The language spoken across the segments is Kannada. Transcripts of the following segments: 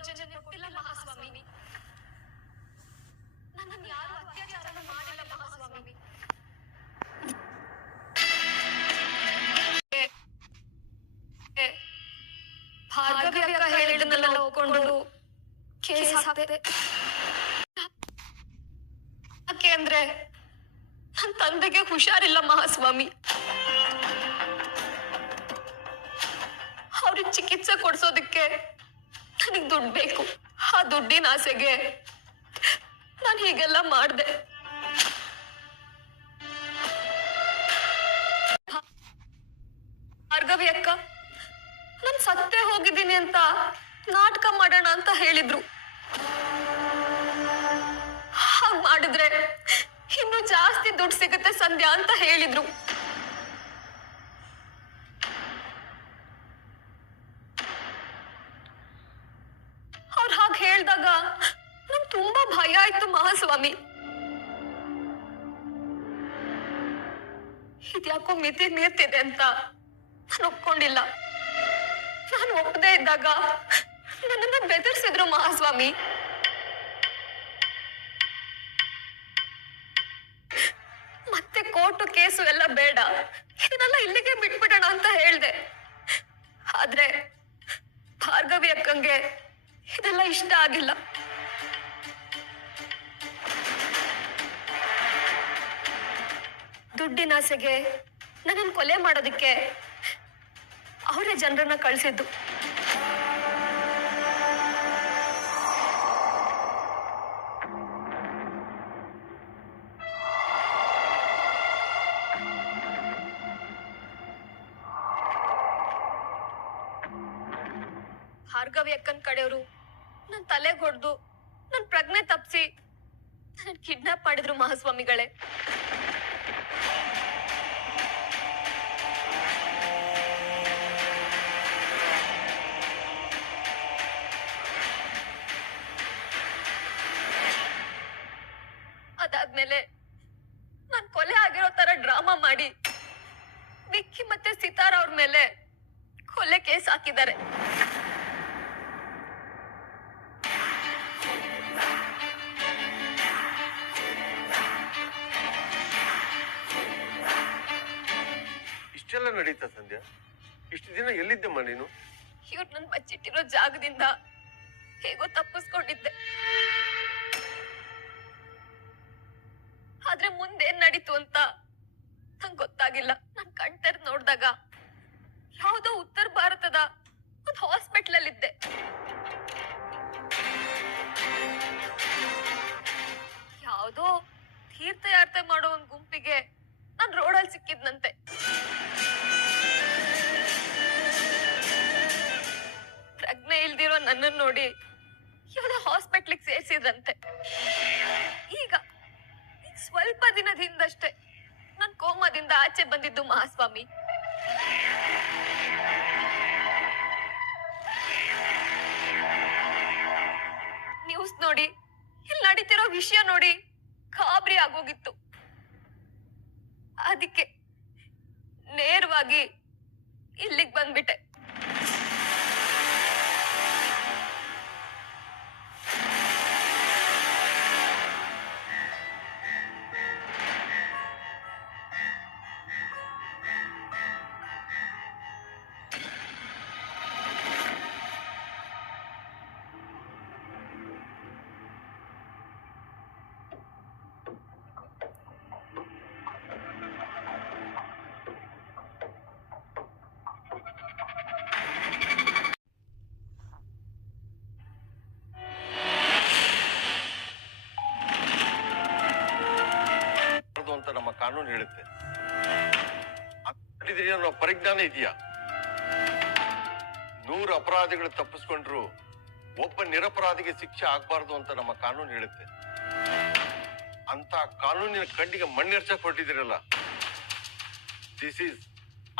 ರಕ್ಷಣೆ ಕೊಟ್ಟಿಲ್ಲ ಮಹಾಸ್ವಾಮಿ. ನನ್ನನ್ನು ಯಾರು ಅತ್ಯಾಚಾರ ಮಾಡಿಲ್ಲ ಮಹಾಸ್ವಾಮಿ. ಭಾರ್ಗವಿ ಅಕ್ಕ ಹೇಳಿದ್ದನ್ನೆಲ್ಲ ಒಪ್ಕೊಂಡು ಕೇಸ್ ಹಾಕ್ತೆ. ಯಾಕೆ ಅಂದ್ರೆ ನನ್ನ ತಂದೆಗೆ ಹುಷಾರಿಲ್ಲ ಮಹಾಸ್ವಾಮಿ. ಅವ್ರಿಗೆ ಚಿಕಿತ್ಸೆ ಕೊಡ್ಸೋದಕ್ಕೆ ನನಗೆ ದುಡ್ಡು ಬೇಕು. ಆ ದುಡ್ಡಿನ ಆಸೆಗೆ ನಾನು ಹೀಗೆಲ್ಲ ಮಾಡಿದೆ. ಭಾರ್ಗವಿ ಅಕ್ಕ ನಾನು ಸತ್ತೇ ಹೋಗಿದ್ದೀನಿ ಅಂತ ನಾಟಕ ಮಾಡೋಣ ಅಂತ ಹೇಳಿದ್ರು. ಹಾಗೆ ಮಾಡಿದ್ರೆ ಇನ್ನು ಜಾಸ್ತಿ ದುಡ್ಡು ಸಿಗುತ್ತೆ ಸಂಧ್ಯಾ ಅಂತ ಹೇಳಿದ್ರು. ಅವ್ರು ಹಾಗೆ ಹೇಳಿದಾಗ ನಂಗೆ ತುಂಬಾ ಭಯ ಆಯ್ತು ಮಹಾಸ್ವಾಮಿ. ಇದ್ಯಾಕೋ ಮಿತಿ ಮೀರ್ತಿದೆ ಅಂತ ನಾನು ಒಪ್ಕೊಂಡಿಲ್ಲ. ನಾನು ಒಪ್ಪದೇ ಇದ್ದಾಗ ನನ್ನನ್ನ ಬೆದರ್ಸಿದ್ರು ಮಹಾಸ್ವಾಮಿ. ಮತ್ತೆ ಕೋರ್ಟು ಕೇಸು ಎಲ್ಲ ಬೇಡ, ಇದನ್ನೆಲ್ಲ ಇಲ್ಲಿಗೆ ಬಿಟ್ಬಿಡೋಣ ಅಂತ ಹೇಳ್ದೆ. ಆದ್ರೆ ಭಾರ್ಗವಿ ಅಕ್ಕಂಗೆ ಇದೆಲ್ಲ ಇಷ್ಟ ಆಗಿಲ್ಲ. ದುಡ್ಡಿನ ಆಸೆಗೆ ನನ್ನನ್ನು ಕೊಲೆ ಮಾಡೋದಕ್ಕೆ ಅವರೇ ಜನರನ್ನ ಕಳಿಸಿದ್ದು. ಭಾರ್ಗವಿ ಅಕ್ಕನ್ ಕಡೆಯವರು ನನ್ ತಲೆಗೆ ಹೊಡೆದು ನನ್ ಪ್ರಜ್ಞೆ ತಪ್ಪಿಸಿ ನನ್ ಕಿಡ್ನಾಪ್ ಮಾಡಿದ್ರು ಮಹಾಸ್ವಾಮಿಗಳೇ. ಅದಾದ್ಮೇಲೆ ನಾನ್ ಕೊಲೆ ಆಗಿರೋ ತರ ಡ್ರಾಮಾ ಮಾಡಿ ವಿಕ್ಕಿ ಮತ್ತೆ ಸಿತಾರ ಅವ್ರ ಮೇಲೆ ಕೊಲೆ ಕೇಸ್ ಹಾಕಿದ್ದಾರೆ. ಇಷ್ಟೆಲ್ಲ ನಡೀತಾ ಸಂಧ್ಯಾ? ಇಷ್ಟು ದಿನ ಎಲ್ಲಿದ್ದಮ್ಮ ನೀನು? ಇವ್ರು ನನ್ ಬಚ್ಚಿಟ್ಟಿರೋ ಜಾಗದಿಂದ ಹೇಗೋ ತಪ್ಪಿಸ್ಕೊಂಡಿದ್ದೆ. ಆದ್ರೆ ಮುಂದೇನ್ ನಡೀತು ಅಂತ ನಂಗೆ ಗೊತ್ತಾಗಿಲ್ಲ. ನಾನ್ ಕಣ್ತೆರ್ದ್ ನೋಡ್ದಾಗ ಯಾವುದೋ ಉತ್ತರ ಭಾರತದ ಒಂದು ಹಾಸ್ಪಿಟಲ್ ಅಲ್ಲಿ ಇದ್ದೆ. ಯಾವುದೋ ತೀರ್ಥಯಾತ್ರೆ ಮಾಡೋ ಒಂದ್ ಗುಂಪಿಗೆ ನಾನ್ ರೋಡಲ್ಲಿ ಸಿಕ್ಕಿದ್ನಂತೆ. ಪ್ರಜ್ಞೆ ಇಲ್ದಿರೋ ನನ್ನನ್ನು ನೋಡಿ ಯಾವುದೋ ಹಾಸ್ಪಿಟ್ಲಿಗೆ ಸೇರಿಸಿದ್ರಂತೆ. ಈಗ ಸ್ವಲ್ಪ ದಿನದ ಹಿಂದಷ್ಟೇ ನಾನ್ ಕೋಮಾದಿಂದ ಆಚೆ ಬಂದಿದ್ದು ಮಹಾಸ್ವಾಮಿ. ನ್ಯೂಸ್ ನೋಡಿ, ಇಲ್ಲಿ ನಡೀತಿರೋ ವಿಷಯ ನೋಡಿ ಗಾಬರಿ ಆಗೋಗಿತ್ತು. ಅದಕ್ಕೆ ನೇರವಾಗಿ ಇಲ್ಲಿಗೆ ಬಂದ್ಬಿಟ್ಟೆ. ನಮ್ಮ ಕಾನೂನು ಹೇಳುತ್ತೆ. ಪರಿಜ್ಞಾನ ಇದೆಯಾ? 100 ಅಪರಾಧಿಗಳು ತಪ್ಪಿಸ್ಕೊಂಡ್ರು ಒಬ್ಬ ನಿರಪರಾಧಿಗೆ ಶಿಕ್ಷೆ ಆಗ್ಬಾರ್ದು ಅಂತ ನಮ್ಮ ಕಾನೂನು ಹೇಳುತ್ತೆ. ಅಂತ ಕಾನೂನಿನ ಕಣ್ಣಿಗೆ ಮಣ್ಣೆರ್ಚಕ್ ಹೊರಟಿದಿರಲ್ಲ. This is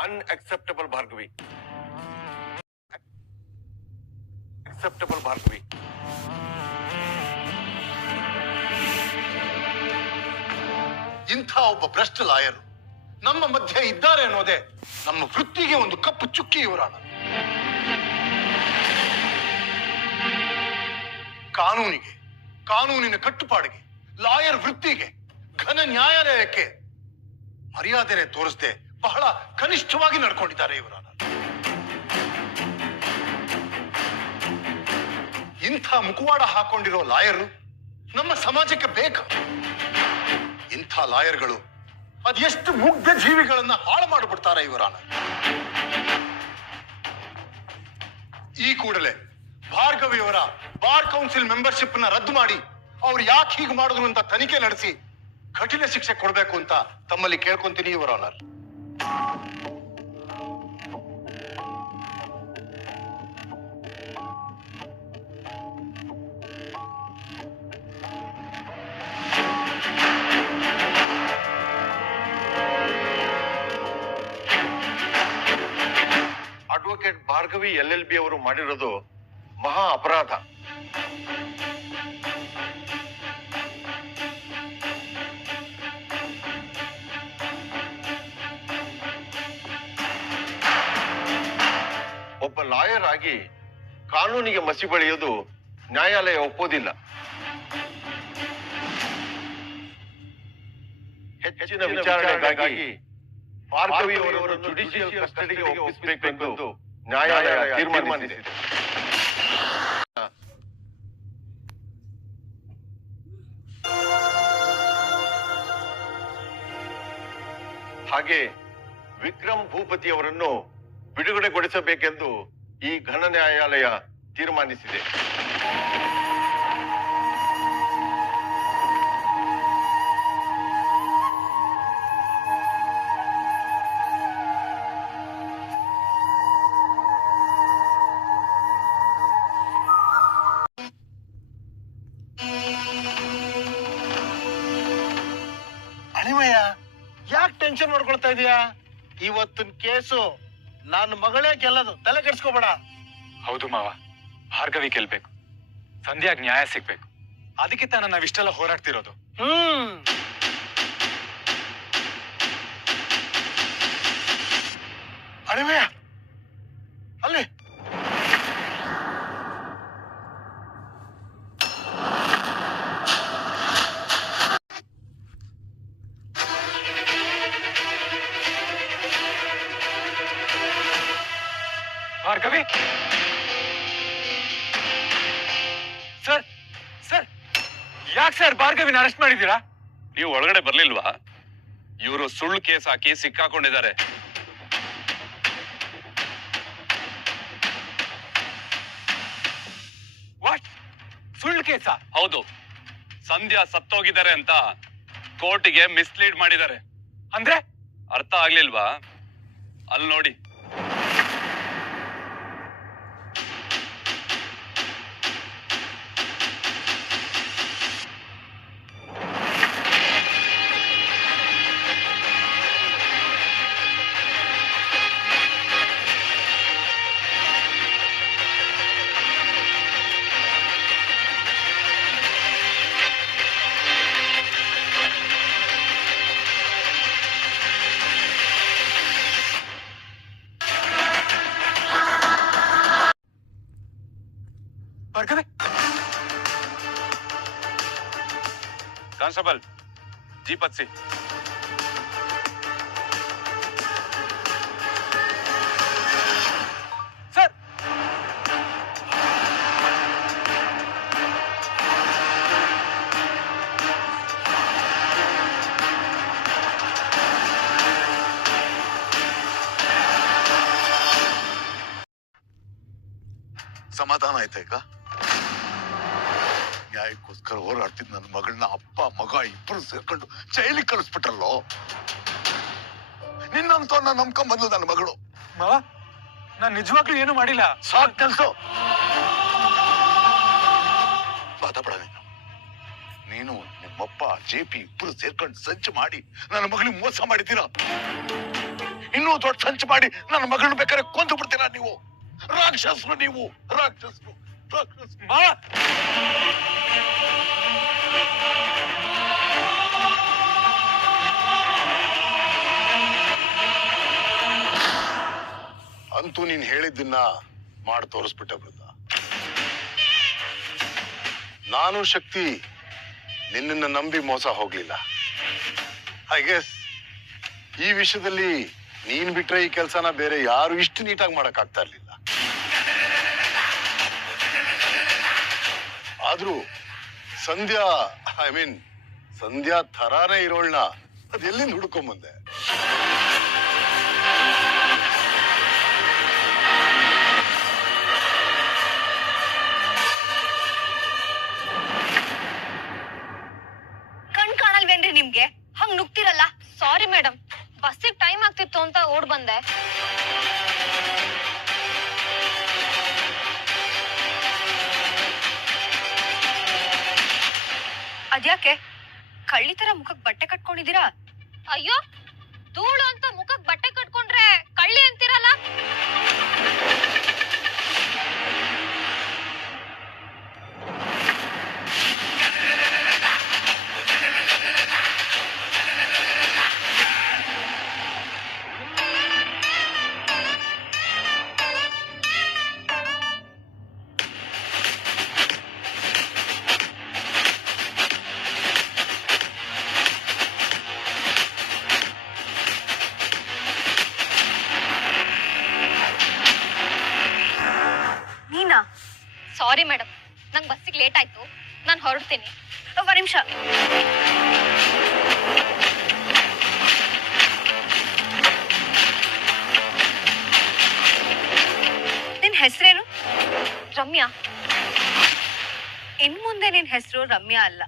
unacceptable Bhargavi. Acceptable Bhargavi. ಇಂಥ ಒಬ್ಬ ಭ್ರಷ್ಟ ಲಾಯರು ನಮ್ಮ ಮಧ್ಯೆ ಇದ್ದಾರೆ ಅನ್ನೋದೇ ನಮ್ಮ ವೃತ್ತಿಗೆ ಒಂದು ಕಪ್ಪು ಚುಕ್ಕಿ ಇವರಾಣ. ಕಾನೂನಿಗೆ, ಕಾನೂನಿನ ಕಟ್ಟುಪಾಡಿಗೆ, ಲಾಯರ್ ವೃತ್ತಿಗೆ, ಘನ ನ್ಯಾಯಾಲಯಕ್ಕೆ ಮರ್ಯಾದೆನೆ ತೋರಿಸದೆ ಬಹಳ ಕನಿಷ್ಠವಾಗಿ ನಡ್ಕೊಂಡಿದ್ದಾರೆ ಇವರ. ಇಂಥ ಮುಖವಾಡ ಹಾಕೊಂಡಿರೋ ಲಾಯರ್ ನಮ್ಮ ಸಮಾಜಕ್ಕೆ ಬೇಕು. ಇಂಥ ಲಾಯರ್ಗಳು ಅದೆಷ್ಟು ಮುಗ್ಧ ಜೀವಿಗಳನ್ನ ಹಾಳು ಮಾಡಿಬಿಡ್ತಾರೆ ಇವರ. ಈ ಕೂಡಲೇ ಭಾರ್ಗವಿಯವರ ಬಾರ್ ಕೌನ್ಸಿಲ್ ಮೆಂಬರ್ಶಿಪ್ ನ ರದ್ದು ಮಾಡಿ ಅವ್ರು ಯಾಕೆ ಹೀಗೆ ಮಾಡಿದ್ರು ಅಂತ ತನಿಖೆ ನಡೆಸಿ ಕಠಿಣ ಶಿಕ್ಷೆ ಕೊಡಬೇಕು ಅಂತ ತಮ್ಮಲ್ಲಿ ಕೇಳ್ಕೊಂತೀನಿ ಇವರ ಆನರ್. ಅಡ್ವೊಕೇಟ್ ಭಾರ್ಗವಿ LLB ಅವರು ಮಾಡಿರೋದು ಮಹಾ ಅಪರಾಧ. ಒಬ್ಬ ಲಾಯರ್ ಆಗಿ ಕಾನೂನಿಗೆ ಮಸಿ ಬಳಿಯೋದು ನ್ಯಾಯಾಲಯ ಒಪ್ಪೋದಿಲ್ಲ. ಹೆಚ್ಚಿನ ವಿಚಾರಣೆಗಾಗಿ ಭಾರ್ಗವಿ ಅವರನ್ನು ಜುಡಿಷಿಯಲ್ ಕಸ್ಟಡಿಗೆ ಒಪ್ಪಿಸಬೇಕೆಂದು ನ್ಯಾಯಾಲಯ ತೀರ್ಮಾನಿಸಿದೆ. ಹಾಗೆ ವಿಕ್ರಮ್ ಭೂಪತಿ ಅವರನ್ನು ಬಿಡುಗಡೆಗೊಳಿಸಬೇಕೆಂದು ಈ ಘನ ನ್ಯಾಯಾಲಯ ತೀರ್ಮಾನಿಸಿದೆ. ಅಣಿಮಯ್ಯ, ಯಾಕೆ ಟೆನ್ಷನ್ ಮಾಡ್ಕೊಳ್ತಾ ಇದೀಯಾ? ಇವತ್ತಿನ ಕೇಸು ನನ್ನ ಮಗಳೇ ಗೆಲ್ಲದು, ತಲೆ ಕೆಡ್ಸ್ಕೋಬೇಡ. ಹೌದು ಮಾವ, ಭಾರ್ಗವಿ ಗೆಲ್ಬೇಕು, ಸಂಧ್ಯಾಗ್ ನ್ಯಾಯ ಸಿಗ್ಬೇಕು. ಅದಕ್ಕೆ ತಾನ ನಾವಿಷ್ಟೆಲ್ಲ ಹೋರಾಡ್ತಿರೋದು. ಅಣಿಮಯ್ಯ, ಅಲ್ಲಿ ಭಾರ್ಗವಿ ಸರ್, ಸರ್ ಯಾಕೆ ಸರ್ ಭಾರ್ಗವಿನ ಅರೆಸ್ಟ್ ಮಾಡಿದ್ದೀರಾ? ನೀವು ಒಳಗಡೆ ಬರ್ಲಿಲ್ವಾ? ಇವರು ಸುಳ್ಳು ಕೇಸ್ ಹಾಕಿ ಸಿಕ್ಕಾಕೊಂಡಿದ್ದಾರೆ. ವಾಟ್? ಸುಳ್ಳು ಕೇಸ? ಹೌದು, ಸಂಧ್ಯಾ ಸತ್ತೋಗಿದ್ದಾರೆ ಅಂತ ಕೋರ್ಟಿಗೆ ಮಿಸ್ಲೀಡ್ ಮಾಡಿದ್ದಾರೆ. ಅಂದ್ರೆ ಅರ್ಥ ಆಗ್ಲಿಲ್ವಾ? ಅಲ್ಲಿ ನೋಡಿ. ಭಾರ್ಗವಿ, ಕಾನ್ಸ್ಟೇಬಲ್ ಜೀಪ್ ಹತ್ಸಿ. ಸರ್ ಸಮಾಧಾನ ಆಯ್ತಾ ಈಗ? ನ್ಯಾಯಕ್ಕೋಸ್ಕರ ಹೋರಾಡ್ತಿದ್ ನನ್ನ ಮಗಳನ್ನ ಅಪ್ಪ ಮಗ ಇಬ್ಬರು ಸೇರ್ಕೊಂಡು ಜೈಲಿಗೆ ಕಳಿಸ್ಬಿಟ್ರಲ್ಲೋ. ನಿನ್ನಂತವನ್ನ ನಂಬ್ಕೊಂಡ್ ನನ್ನ ಮಗಳು. ಮಾವ, ನಾನ್ ನಿಜವಾಗ್ಲೂ ಏನು ಮಾಡಿಲ್ಲ. ಸಾಕ್ ಕೆಲ್ಸು. ಮಾತಾಡ ನೀನು ನಿಮ್ಮಪ್ಪ JP ಇಬ್ಬರು ಸೇರ್ಕೊಂಡು ಸಂಚು ಮಾಡಿ ನನ್ನ ಮಗಳಿಗೆ ಮೋಸ ಮಾಡಿದ್ದೀರಾ. ಇನ್ನೂ ದೊಡ್ಡ ಸಂಚು ಮಾಡಿ ನನ್ನ ಮಗಳನ್ನ ಬೇಕಾದ್ರೆ ಕೊಂದು ಬಿಡ್ತೀರಾ ನೀವು. ರಾಕ್ಷಸರು ನೀವು, ರಾಕ್ಷಸರು, ರಾಕ್ಷಸರು. ಮಾವ, ಅಂತೂ ನೀನ್ ಹೇಳಿದ್ದನ್ನ ಮಾಡಿ ತೋರಿಸ್ಬಿಟ್ಟೆ ಬೃಂದ. ನಾನು ಶಕ್ತಿ ನಿನ್ನನ್ನು ನಂಬಿ ಮೋಸ ಹೋಗ್ಲಿಲ್ಲ. ಐ ಗೆಸ್ ಈ ವಿಷಯದಲ್ಲಿ ನೀನ್ ಬಿಟ್ರೆ ಈ ಕೆಲಸನ ಬೇರೆ ಯಾರು ಇಷ್ಟು ನೀಟಾಗಿ ಮಾಡಕ್ ಆಗ್ತಾ ಇರ್ಲಿಲ್ಲ. ಆದ್ರೂ ಸಂಧ್ಯಾ ಸಂಧ್ಯಾ ಥರಾನೇ ಇರೋಳ್ನ ಅದೆಲ್ಲಿಂದ ಹುಡ್ಕೊಂಬಂದೆ? ಕಣ್ ಕಾಣಲ್ವೇನ್ರಿ ನಿಮ್ಗೆ? ಹಂಗ್ ನುಗ್ತಿರಲ್ಲ. ಸಾರಿ ಮೇಡಮ್, ಬಸ್ಸಿಗೆ ಟೈಮ್ ಆಗ್ತಿತ್ತು ಅಂತ ಓಡ್ ಬಂದೆ. ಅದ್ಯಾಕೆ ಕಳ್ಳಿ ತರ ಮುಖಕ್ ಬಟ್ಟೆ ಕಟ್ಕೊಂಡಿದೀರಾ? ಅಯ್ಯೋ, ಧೂಳು ಅಂತ ಮುಖಕ್ ಬಟ್ಟೆ ಕಟ್ಕೊಂಡ್ರೆ ಕಳ್ಳಿ ಅಂತಿರಲ್ಲ. ಸಾರಿ ಮೇಡಮ್, ನಂಗೆ ಬಸ್ಸಿಗೆ ಲೇಟ್ ಆಯ್ತು, ನಾನು ಹೊರಡ್ತೀನಿ. ಒಂದು ನಿಮಿಷ. ನಿನ್ ಹೆಸರೇನು? ರಮ್ಯಾ. ಇನ್ ಮುಂದೆ ನಿನ್ ಹೆಸರು ರಮ್ಯಾ ಅಲ್ಲ.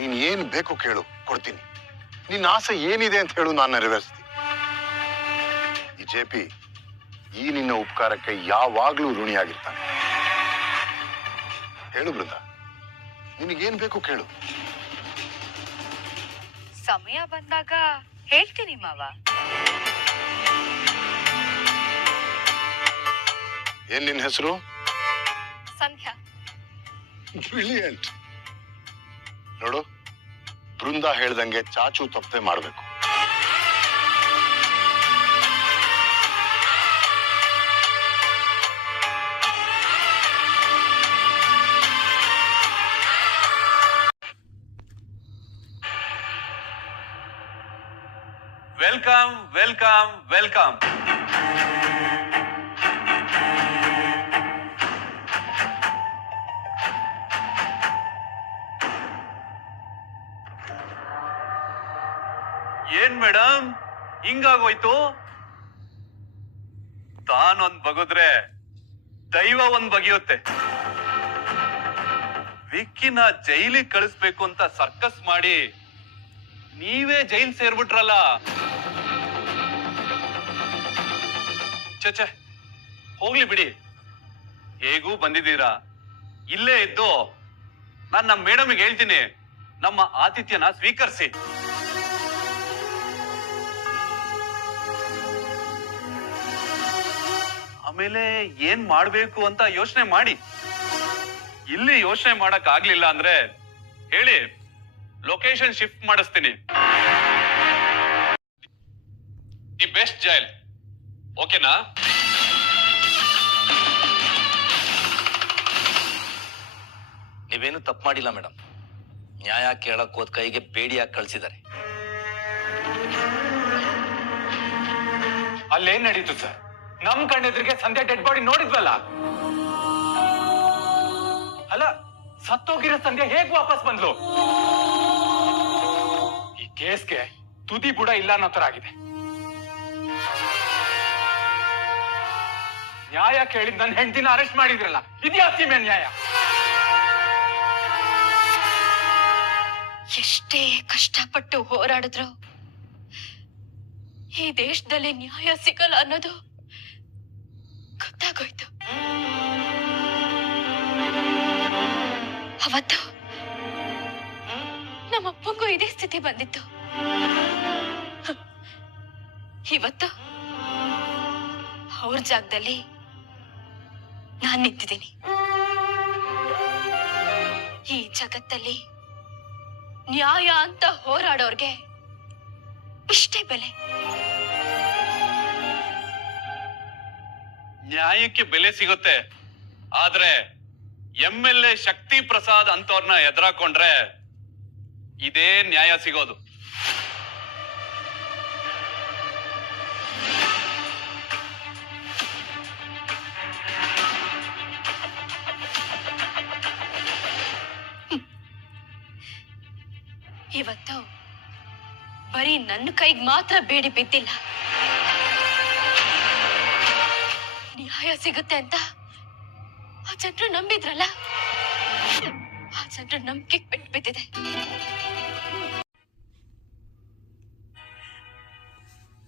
ನೀನ್ ಏನ್ ಬೇಕು ಕೇಳು, ಕೊಡ್ತೀನಿ. ನಿನ್ನ ಆಸೆ ಏನಿದೆ ಅಂತ ಹೇಳು, ನಾನು ನೆರವೇರಿಸ್ತೀನಿ. ಈ ಜೆಪಿ ಈ ನಿನ್ನ ಉಪಕಾರಕ್ಕೆ ಯಾವಾಗ್ಲೂ ಋಣಿಯಾಗಿರ್ತಾನೆ. ಹೇಳು ಬೃಂದ, ನಿನಗೇನ್ ಬೇಕು ಕೇಳು. ಸಮಯ ಬಂದಾಗ ಹೇಳ್ತೀನಿ ಮಾವ. ಏನ್ ನಿನ್ ಹೆಸರು? ಸಂಧ್ಯಾ. ಬ್ರಿಲಿಯಂಟ್. ನೋಡು, ಬೃಂದ ಹೇಳ್ದಂಗೆ ಚಾಚು ತಪ್ಪದೆ ಮಾಡ್ಬೇಕು. Welcome welcome welcome. ಏನ್ ಮೇಡಮ್ ಹಿಂಗಾಗೋಯ್ತು? ತಾನೊಂದ್ ಬಗುದ್ರೆ ದೈವ ಒಂದ್ ಬಗೆಯುತ್ತೆ. ವಿಕ್ಕಿನ ಜೈಲಿಗೆ ಕಳಿಸ್ಬೇಕು ಅಂತ ಸರ್ಕಸ್ ಮಾಡಿ ನೀವೇ ಜೈಲ್ ಸೇರ್ಬಿಟ್ರಲ್ಲ. ಚಚೆ, ಹೋಗ್ಲಿ ಬಿಡಿ. ಹೇಗೂ ಬಂದಿದ್ದೀರಾ, ಇಲ್ಲೇ ಇದ್ದು ನಾನು ನಮ್ಮ ಮೇಡಮ್ಗೆ ಹೇಳ್ತೀನಿ, ನಮ್ಮ ಆತಿಥ್ಯನ ಸ್ವೀಕರಿಸಿ. ಆಮೇಲೆ ಏನ್ ಮಾಡ್ಬೇಕು ಅಂತ ಯೋಚನೆ ಮಾಡಿ. ಇಲ್ಲಿ ಯೋಚನೆ ಮಾಡಕ್ ಆಗ್ಲಿಲ್ಲ ಅಂದ್ರೆ ಹೇಳಿ, ಲೊಕೇಶನ್ ಶಿಫ್ಟ್ ಮಾಡಿಸ್ತೀನಿ. ದಿ ಬೆಸ್ಟ್ ಜೈಲ್, ಓಕೆನಾ? ನೀವೇನು ತಪ್ಪು ಮಾಡಿಲ್ಲ ಮೇಡಮ್. ನ್ಯಾಯ ಕೇಳಕ್ ಹೋದ್ ಕೈಗೆ ಬೇಡಿಯಾಗಿ ಕಳ್ಸಿದ್ದಾರೆ. ಅಲ್ಲೇನ್ ನಡೀತು ಸರ್? ನಮ್ ಕಣ್ಣೆದ್ರಿಗೆ ಸಂಧ್ಯಾ ಡೆಡ್ ಬಾಡಿ ನೋಡಿದ್ವಲ್ಲ. ಅಲ್ಲ, ಸತ್ತೋಗಿರೋ ಸಂಧ್ಯಾ ಹೇಗ್ ವಾಪಸ್ ಬಂದ್ಲು? ಈ ಕೇಸ್ಗೆ ತುದಿ ಬುಡ ಇಲ್ಲ ಅನ್ನೋ ತರ ಆಗಿದೆ. ನ್ಯಾಯ ಕೇಳಿದ್ ನನ್ನ ಹೆಂಡತಿನ ಅರೆಸ್ಟ್ ಮಾಡಿದ್ರಲ್ಲ, ಇದ್ಯಾ ಸೀಮೆ ನ್ಯಾಯ? ಎಷ್ಟೇ ಕಷ್ಟಪಟ್ಟು ಹೋರಾಡಿದ್ರು ಈ ದೇಶದಲ್ಲಿ ನ್ಯಾಯ ಸಿಗಲ್ಲ ಅನ್ನೋದು ಗೊತ್ತಾಗೋಯ್ತು. ಅವತ್ತು ನಮ್ಮಪ್ಪಂಗೂ ಇದೇ ಸ್ಥಿತಿ ಬಂದಿತ್ತು. ಇವತ್ತು ಅವ್ರ ಜಾಗದಲ್ಲಿ ನಾನ್ ನಿಂತಿದ್ದೀನಿ. ಈ ಜಗತ್ತಲ್ಲಿ ನ್ಯಾಯ ಅಂತ ಹೋರಾಡೋರ್ಗೆ ಇಷ್ಟೇ ಬೆಲೆ. ನ್ಯಾಯಕ್ಕೆ ಬೆಲೆ ಸಿಗುತ್ತೆ, ಆದ್ರೆ MLA ಶಕ್ತಿ ಪ್ರಸಾದ್ ಅಂತವ್ರನ್ನ ಎದುರಾಕೊಂಡ್ರೆ ಇದೇ ನ್ಯಾಯ ಸಿಗೋದು. ಇವತ್ತು ಬರೀ ನನ್ನ ಕೈಗೆ ಮಾತ್ರ ಬೇಡಿ ಬಿದ್ದಿಲ್ಲ. ನ್ಯಾಯ ಸಿಗುತ್ತೆ ಅಂತ ಆ ಜನರು ನಂಬಿದ್ರಲ್ಲ, ಆ ಜನರು ನಂಬಿಕೆ ಬಿಟ್ಟು ಬಿದ್ದಿದೆ.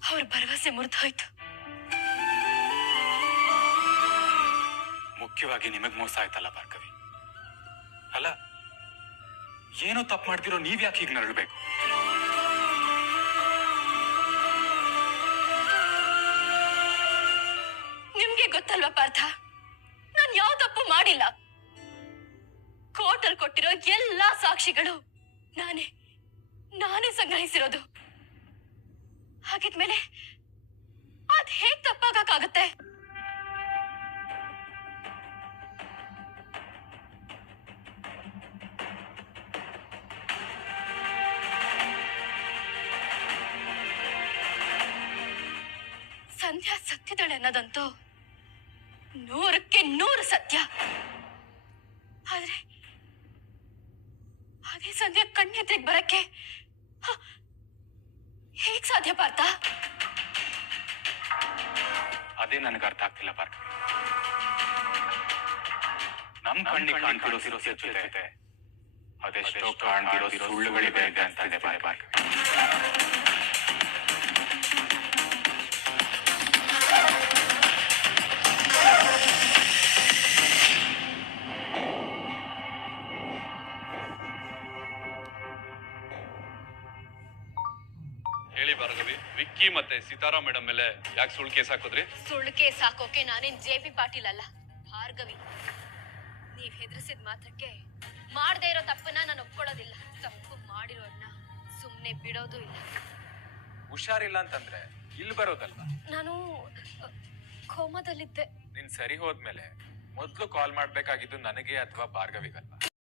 ಅವ್ರ ಭರವಸೆ ಮುರಿದು ಹೋಯ್ತು. ಮುಖ್ಯವಾಗಿ ನಿಮಗ್ ಮೋಸ ಆಯ್ತಲ್ಲ ಭಾರ್ಗವಿ. ಅಲ್ಲ, ಏನೋ ತಪ್ಪು ಮಾಡ್ತಿರೋ ನೀವ್ ಯಾಕೆ ಹೀಗೆ ನರಳ್ಬೇಕು? ನಿಮ್ಗೆ ಗೊತ್ತಲ್ವಾ ಪಾರ್ಥ, ನಾನ್ ಯಾವ ತಪ್ಪು ಮಾಡಿಲ್ಲ. ಕೋರ್ಟಲ್ಲಿ ಕೊಟ್ಟಿರೋ ಎಲ್ಲಾ ಸಾಕ್ಷಿಗಳು ನಾನೇ ಸಂಗ್ರಹಿಸಿರೋದು. ಹಾಗಿದ್ಮೇಲೆ ಅದ್ ಹೇಗ್ ತಪ್ಪಾಗಕ್ಕಾಗತ್ತೆ? ಸಂಧ್ಯಾ ಸತ್ಯದಳೆ ಅನ್ನೋದಂತೂ 100ಕ್ಕೆ 100 ಸತ್ಯ. ಆದ್ರೆ ಅದೇ ಸಂಧ್ಯಾ ಕಣ್ಣೆದ್ರಿಗೆ ಬರಕ್ಕೆ ಹೇಗ್ ಸಾಧ್ಯ ಪಾರ್ಥ? ಅದೇ ನನಗೆ ಅರ್ಥ ಆಗ್ತಿಲ್ಲ ಭಾರ್ಗವಿ. ನಮ್ ಕಣ್ಣಿಗೆ ಕಾಣ್ತಿರೋ ಸತ್ಯತೆ ಅದೆಷ್ಟೋ ಕಾಣ್ತಿರೋ ಸುಳ್ಳುಗಳಿದೆ ಅಂತ ಇದೆ ಭಾರ್ಗವಿ. ಹೇಳಿ ಭಾರ್ಗವಿ, ವಿಕ್ಕಿ ಮತ್ತೆ ಸೀತಾರಾ ಮೇಡಮ್ ಮೇಲೆ ಯಾಕೆ ಸುಳ್ಳು ಕೇಸ್ ಹಾಕಿದ್ರಿ? ಸುಳ್ಳು ಕೇಸ್ ಹಾಕೋಕೆ ನಾನೇನ್ JP ಪಾಟೀಲ್ ಅಲ್ಲ, ಭಾರ್ಗವಿ. ನೀವ್ ಹೆದರ್ಸಿದ್ ಮಾತ್ರಕ್ಕೆ ಮಾಡದೇ ಇರೋ ತಪ್ಪನ್ನ ನಾನು ಒಪ್ಕೊಳ್ಳೋದಿಲ್ಲ. ತಪ್ಪು ಮಾಡಿರೋರ್ನ ಸುಮ್ನೆ ಬಿಡೋದು ಇಲ್ಲ. ಹುಷಾರಿಲ್ಲ ಅಂತಂದ್ರೆ ಇಲ್ಲಿ ಬರೋದಲ್ವಾ? ನಾನು ಕೋಮಾದಲ್ಲಿದ್ದೆ. ನೀನ್ ಸರಿ ಹೋದ್ಮೇಲೆ ಮೊದ್ಲು ಕಾಲ್ ಮಾಡ್ಬೇಕಾಗಿದ್ದು ನನಗೆ ಅಥವಾ ಭಾರ್ಗವಿಗಲ್ವಾ?